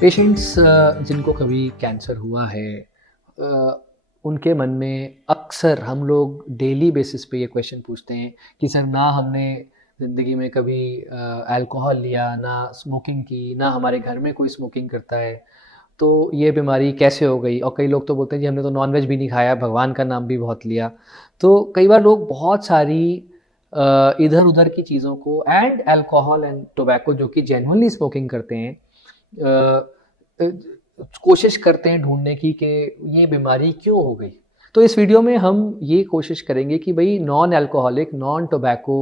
Patients जिनको कभी cancer हुआ है उनके मन में अक्सर हम लोग डेली बेसिस पे ये क्वेश्चन पूछते हैं कि सर ना हमने ज़िंदगी में कभी अल्कोहल लिया, ना स्मोकिंग की, ना हमारे घर में कोई स्मोकिंग करता है, तो ये बीमारी कैसे हो गई? और कई लोग तो बोलते हैं जी हमने तो नॉन-वेज भी नहीं खाया, भगवान का नाम भी बहुत लिया। तो कई बार लोग बहुत सारी इधर-उधर की चीज़ों को एंड अल्कोहल एंड टोबैको जो कि जेन्युइनली स्मोकिंग करते हैं अ, कोशिश करते हैं ढूँढने की कि ये बीमारी क्यों हो गई? तो इस वीडियो में हम ये कोशिश करेंगे कि भई non alcoholic, non tobacco,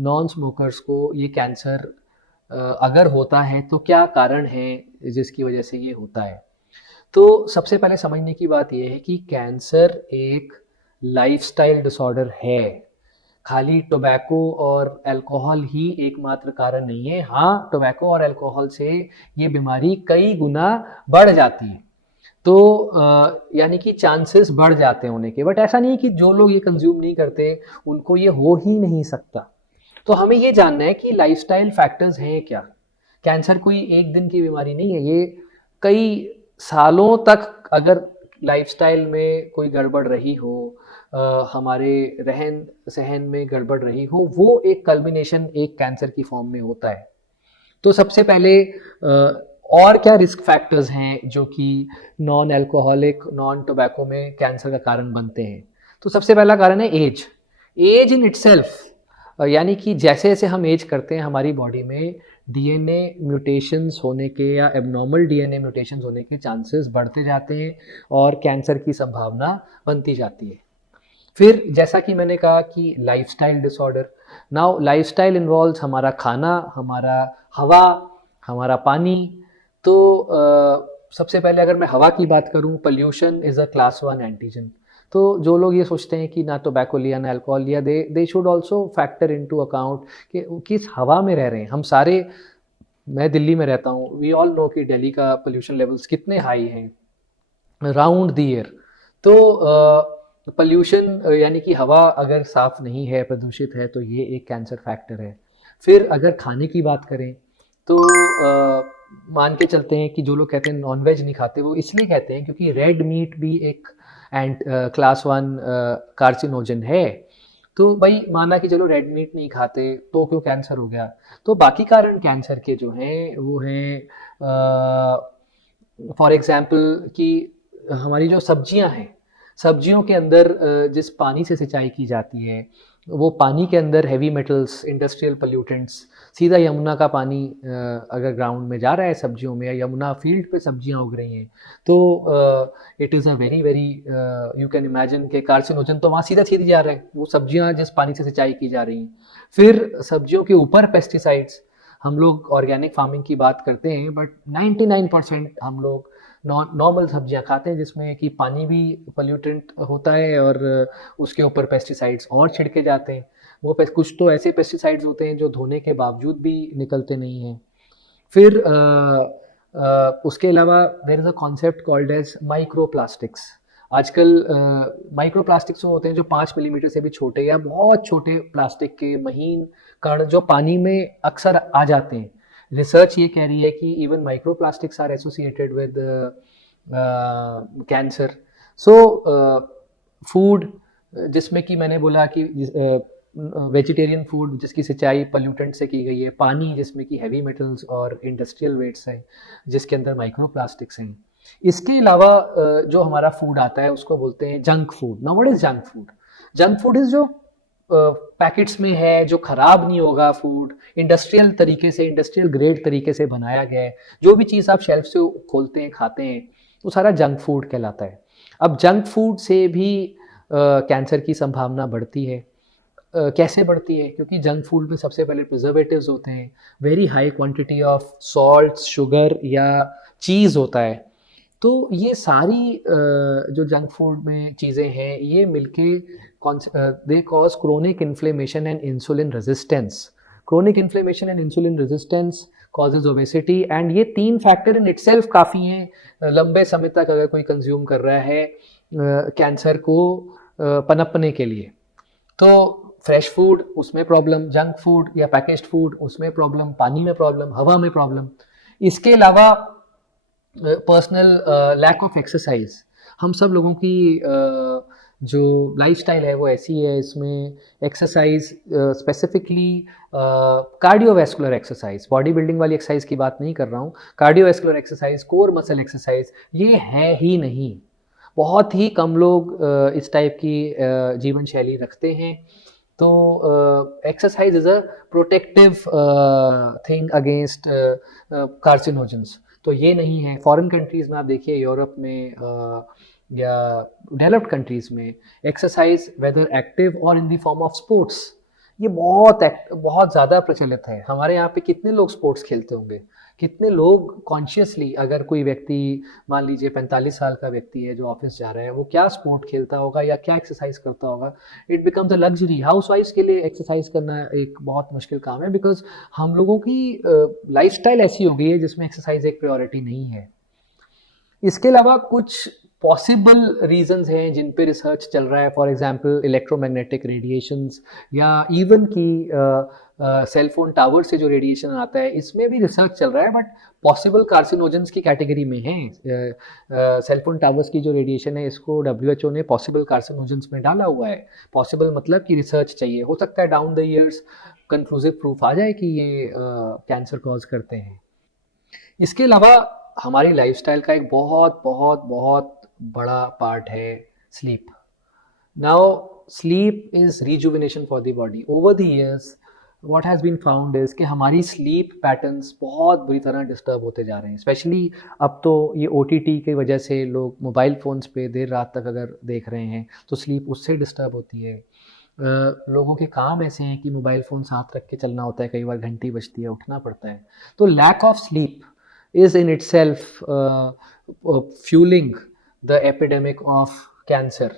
non smokers को ये कैंसर अगर होता है तो क्या कारण है जिसकी वजह से ये होता है? तो सबसे पहले समझने की बात ये है कि कैंसर एक लाइफ़स्टाइल डिसऑर्डर है। खाली टोबैको और अल्कोहल ही एकमात्र कारण नहीं है। हाँ, टोबैको और अल्कोहल से ये बीमारी कई गुना बढ़ जाती है। तो यानी कि चांसेस बढ़ जाते हैं होने के। बट ऐसा नहीं है कि जो लोग ये कंज़्यूम नहीं करते, उनको ये हो ही नहीं सकता। तो हमें ये जानना है कि लाइफ़स्टाइल फैक्टर्स हैं क्या? कैंसर कोई एक दिन की बीमारी नहीं है, ये कई सालों तक अगर लाइफ़स्टाइल में कोई गड़बड़ रही हो, हमारे रहन-सहन में गड़बड़ रही हो, वो एक कल्मिनेशन एक कैंसर की फॉर्म में होता है। तो सबसे पहले और क्या रिस्क फैक्टर्स हैं जो कि नॉन अल्कोहलिक, नॉन टोबैको में कैंसर का कारण बनते हैं? तो सबसे पहला कारण है एज। एज इन इटसेल्फ यानी कि जैसे-जैसे हम एज करते हैं हमारी बॉडी में डीएनए म्यूटेशंस होने के या एब्नॉर्मल डीएनए म्यूटेशंस होने के चांसेस बढ़ते जाते हैं और कैंसर की संभावना बनती जाती है। फिर जैसा कि मैंने कहा कि lifestyle disorder, now lifestyle involves हमारा खाना, हमारा हवा, हमारा पानी। तो सबसे पहले अगर मैं हवा की बात करूँ, pollution is a class 1 antigen. तो जो लोग ये सोचते हैं कि ना टोबैको लिया, ना अल्कोहल लिया, they should also factor into account कि वो किस हवा में रह रहे हैं। हम सारे मैं दिल्ली में रहता हूँ, वी ऑल नो कि दिल्ली का पॉल्यूशन लेवल्स कितने हाई हैं। Round the year. तो पॉल्यूशन यानी कि हवा अगर साफ नहीं है, प्रदूषित है, तो ये एक कैंसर फैक्टर है। फिर अगर खाने की बात करें तो मान के चलते हैं कि जो लोग कहते हैं नॉन-वेज नहीं खाते, वो इसलिए कहते हैं क्योंकि रेड मीट भी एक क्लास 1 कार्सिनोजन है। तो भाई माना कि चलो रेड मीट नहीं खाते, तो क्यों कैंसर हो गया? तो बाकी कारण कैंसर के जो हैं, वो हैं फॉर एग्ज़ाम्पल कि हमारी जो सब्जियां हैं, सब्जियों के अंदर जिस पानी से सिंचाई की जाती है, वो पानी के अंदर हैवी मेटल्स, इंडस्ट्रियल पोल्यूटेंट्स सीधा यमुना का पानी अगर ग्राउंड में जा रहा है सब्जियों में, या यमुना फील्ड पे सब्जियां उग रही हैं, तो it is a very very you can imagine के कार्सिनोजन तो वहाँ सीधा सीधे जा रहे हैं, वो सब्जियां जिस पानी से सिंचाई की जा रही हैं। फिर सब्जियों के ऊपर पेस्टिसाइड्स, हम लोग ऑर्गेनिक फार्मिंग की बात करते हैं, बट 99% हम लोग नॉर्मल सब्जियां खाते हैं जिसमें कि पानी भी पोल्यूटेंट होता है और उसके ऊपर पेस्टिसाइड्स और छिड़के जाते हैं। वो कुछ तो ऐसे पेस्टिसाइड्स होते हैं जो धोने के बावजूद भी निकलते नहीं हैं। फिर उसके अलावा there is a concept called as microplastics. आजकल माइक्रोप्लास्टिक्स वो होते हैं जो 5 मिलीमीटर से भी छोटे या बहुत छोटे प्लास्टिक के महीन कण जो पानी में अक्सर आ जाते हैं। रिसर्च ये कह रही है कि even microplastics are associated with cancer. So food जिसमें कि मैंने बोला कि वेजिटेरियन फूड जिसकी सिंचाई पोल्यूटेंट से की गई है, पानी जिसमें कि हैवी मेटल्स और इंडस्ट्रियल वेट्स हैं जिसके अंदर माइक्रोप्लास्टिक्स हैं। इसके अलावा जो हमारा फूड आता है उसको बोलते हैं junk food. Now what is junk food? Junk food is जो पैकेट्स में है, जो खराब नहीं होगा फूड, इंडस्ट्रियल तरीके से, इंडस्ट्रियल ग्रेड तरीके से बनाया गया है, जो भी चीज़ आप शेल्फ से खोलते हैं खाते हैं वो सारा जंक फूड कहलाता है। अब जंक फूड से भी कैंसर की संभावना बढ़ती है। कैसे बढ़ती है? क्योंकि जंक फूड में सबसे पहले प्रिजर्वेटिव्स होते हैं, very high quantity of salt, sugar या चीज़ होता है। तो ये सारी जो जंक फूड में चीज़ें हैं, ये मिलके they cause chronic inflammation and insulin resistance. Chronic inflammation and insulin resistance causes obesity, and ये 3 फैक्टर इन इटसेल्फ काफ़ी हैं लंबे समय तक अगर कोई कंज्यूम कर रहा है कैंसर को पनपने के लिए। तो फ्रेश फूड उसमें प्रॉब्लम, जंक फूड या पैकेज्ड फूड उसमें प्रॉब्लम, पानी में प्रॉब्लम, हवा में प्रॉब्लम। इसके अलावा पर्सनल लैक ऑफ एक्सरसाइज। हम सब लोगों की जो लाइफस्टाइल है वो ऐसी है, इसमें exercise specifically cardiovascular exercise, body building वाली एक्सरसाइज की बात नहीं कर रहा हूँ, cardiovascular exercise, core muscle exercise, ये है ही नहीं। बहुत ही कम लोग इस टाइप की जीवन शैली रखते हैं। तो exercise is a protective thing against carcinogens. तो ये नहीं है। फॉरेन कंट्रीज़ में आप देखिए, यूरोप में या डेवलप्ड कंट्रीज़ में एक्सरसाइज वेदर एक्टिव और in the form of sports, ये बहुत ज़्यादा प्रचलित है। हमारे यहाँ पे कितने लोग स्पोर्ट्स खेलते होंगे, कितने लोग कॉन्शियसली, अगर कोई व्यक्ति मान लीजिए 45 साल का व्यक्ति है जो ऑफिस जा रहा है, वो क्या स्पोर्ट खेलता होगा या क्या एक्सरसाइज करता होगा। It becomes a luxury. हाउस वाइफ्स के लिए एक्सरसाइज करना एक बहुत मुश्किल काम है, बिकॉज हम लोगों की लाइफस्टाइल ऐसी हो गई है जिसमें एक्सरसाइज एक प्रायोरिटी नहीं है। इसके अलावा कुछ पॉसिबल रीजंस हैं जिन पे रिसर्च चल रहा है। फॉर एग्जांपल इलेक्ट्रोमैग्नेटिक रेडिएशंस, या इवन की सेल फोन टावर से जो रेडिएशन आता है, इसमें भी रिसर्च चल रहा है, बट पॉसिबल कार्सिनोजेंस की कैटेगरी में है। सेल फोन टावर्स की जो रेडिएशन है, इसको WHO ने पॉसिबल कार्सिनोजेंस में डाला हुआ है। पॉसिबल मतलब कि रिसर्च चाहिए, हो सकता है down the years conclusive proof आ जाए कि ये कैंसर कॉज करते हैं। इसके अलावा हमारी लाइफस्टाइल का एक बहुत बहुत बहुत बड़ा पार्ट है sleep. Now sleep is rejuvenation for the body. Over the years what has been found is कि हमारी स्लीप पैटर्न्स बहुत बुरी तरह डिस्टर्ब होते जा रहे हैं। स्पेशली अब तो ये OTT की वजह से लोग मोबाइल फ़ोन्स पे देर रात तक अगर देख रहे हैं तो स्लीप उससे डिस्टर्ब होती है। लोगों के काम ऐसे हैं कि मोबाइल फ़ोन साथ रख के चलना होता है, कई बार घंटी बजती है, उठना पड़ता है। तो lack of sleep is in itself fueling the epidemic of cancer।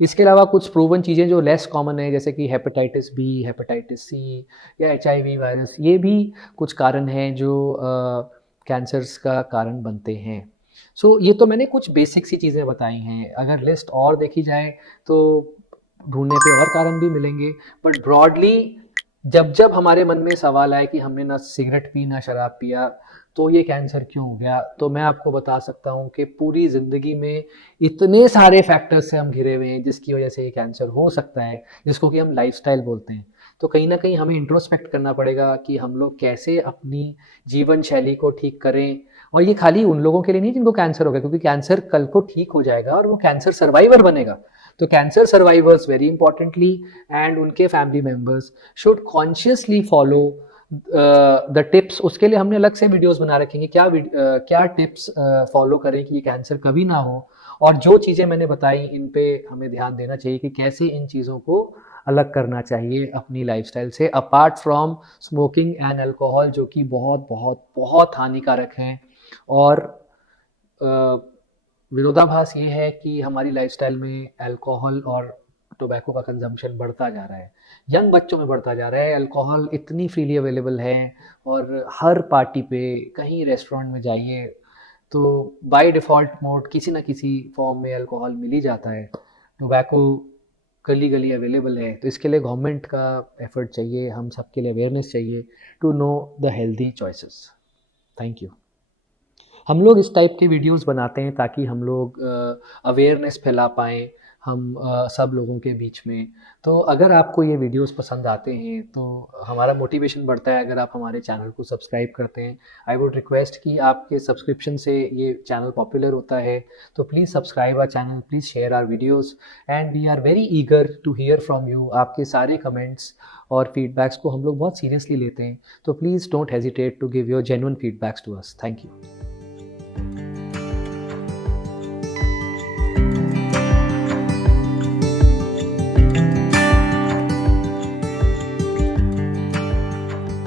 इसके अलावा कुछ प्रूवन चीज़ें जो लेस कॉमन है, जैसे कि हेपेटाइटिस B, हेपेटाइटिस C या HIV वायरस, ये भी कुछ कारण हैं जो कैंसर्स का कारण बनते हैं। सो ये तो मैंने कुछ बेसिक सी चीज़ें बताई हैं। अगर लिस्ट और देखी जाए तो ढूंढने पे और कारण भी मिलेंगे, बट ब्रॉडली जब जब हमारे मन में सवाल आए कि हमने ना सिगरेट पी ना शराब पिया तो ये कैंसर क्यों हो गया, तो मैं आपको बता सकता हूँ कि पूरी ज़िंदगी में इतने सारे फैक्टर्स से हम घिरे हुए हैं जिसकी वजह से ये कैंसर हो सकता है, जिसको कि हम लाइफस्टाइल बोलते हैं। तो कहीं ना कहीं हमें इंट्रोस्पेक्ट करना पड़ेगा कि हम लोग कैसे अपनी जीवन शैली को ठीक करें। और ये खाली उन लोगों के लिए नहीं जिनको कैंसर हो गया, क्योंकि कैंसर कल को ठीक हो जाएगा और वो कैंसर सर्वाइवर बनेगा। तो cancer survivors very importantly and उनके family members should consciously follow the tips. उसके लिए हमने अलग से वीडियोस बना रखेंगे, क्या टिप्स फॉलो करें कि ये कैंसर कभी ना हो। और जो चीज़ें मैंने बताई इन पे हमें ध्यान देना चाहिए कि कैसे इन चीज़ों को अलग करना चाहिए अपनी लाइफस्टाइल से, apart from smoking and alcohol, जो कि बहुत बहुत बहुत हानिकारक हैं। और विरोधाभास ये है कि हमारी लाइफस्टाइल में अल्कोहल और टोबैको का कंजम्पशन बढ़ता जा रहा है, यंग बच्चों में बढ़ता जा रहा है। अल्कोहल इतनी फ्रीली अवेलेबल है, और हर पार्टी पे, कहीं रेस्टोरेंट में जाइए तो बाय डिफ़ॉल्ट मोड किसी ना किसी फॉर्म में अल्कोहल मिल ही जाता है। टोबैको गली गली अवेलेबल है। तो इसके लिए गवर्नमेंट का एफर्ट चाहिए, हम सबके लिए अवेयरनेस चाहिए to know the healthy choices. Thank you. हम लोग इस टाइप के वीडियोस बनाते हैं ताकि हम लोग अवेयरनेस फैला पाएँ हम सब लोगों के बीच में। तो अगर आपको ये वीडियोस पसंद आते हैं तो हमारा मोटिवेशन बढ़ता है अगर आप हमारे चैनल को सब्सक्राइब करते हैं। आई वुड रिक्वेस्ट कि आपके सब्सक्रिप्शन से ये चैनल पॉपुलर होता है, तो please subscribe our channel, please share our videos and we are very eager to hear from you. आपके सारे कमेंट्स और फीडबैक्स को हम लोग बहुत सीरियसली लेते हैं, तो please don't hesitate to give your genuine feedbacks to us. Thank you.